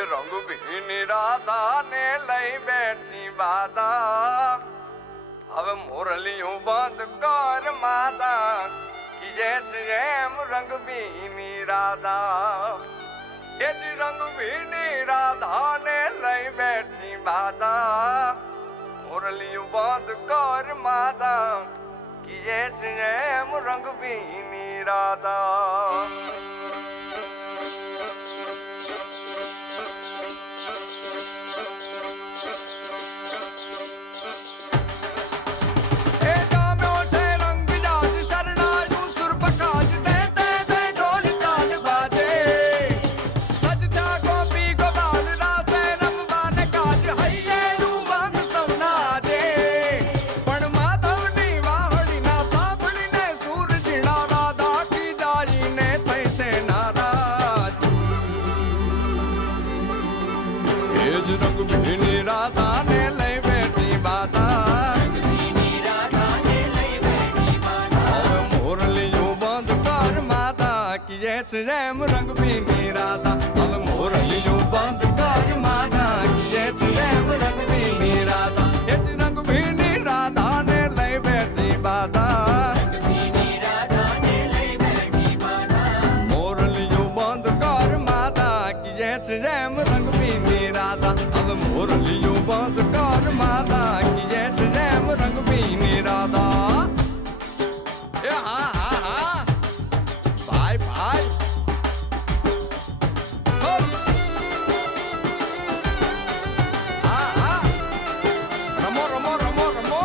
रंग भीनी राधा ने लई बैठी बाधा अब मुरलियों बंद कर माता कि जैसे रंग भीनी राधा ये जी रंग भीनी राधा ने लई बैठी बाधा मुरलियों बंद कर माता कि जैसे रंग भीनी राधा रंग भीनी राधा ने लई बैठी बाधा मुरलियों बंद कर माता कि जैसे रंग भीनी राधा अब मुरलियों बंद कर माता कि जैसे रंग भीनी राधा ये रंग भीनी राधा ने लई बैठी बाधा मुरलियों बंद कर माता कि जैसे रंग भीनी राधा अब मुरलियों बंद कर माता कि जैसे रंग भीनी राधा भाई भाई रमो रमो रमो रमो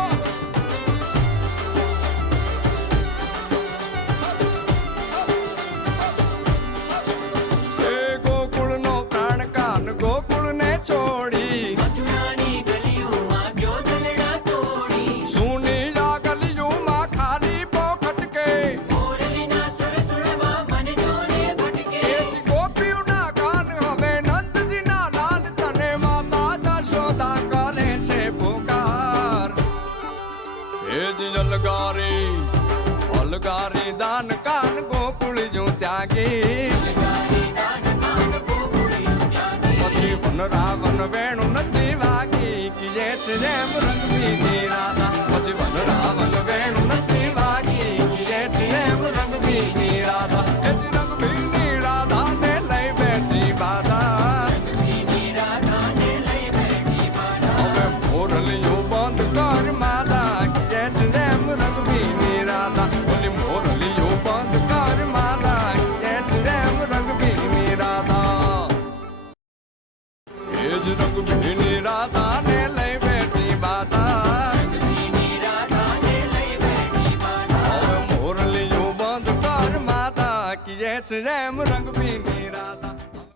गोकुल नो प्राण कान गोकुल ने छोड़ी मथुरानी गलियों मां क्यों दलड़ा तोड़ी सुनी जा गलियों मां खाली पोखट के मोरली ना सुर सुरवा मन जोने भटके गोपियों ना कान हवे नंद जी ना लाल तने माता जशोदा करे छे पुकार हे जी अलगारी दान कान गोकुल जो त्यागी પછી વન રાવણ વેણુ નથી વાગી કે જે રંગ ભીની રાધા પછી વન રાવણ વેણુ નથી વાગી કે જે રંગ ભીની રાધા એ રંગ ભીની રાધા ને લઈ બેઠી બાધા હવે મોરલિયું બંધ કર માતા કે જે રંગ ભીની રાધા બોલી મોરલિયું બંધ કર માતા કે જે રંગ ભીની રાધા रंग भीनी राधा ने लई बैठी बाधा मुरलियों बंद कर माता कि जैसे रंग भीनी राधा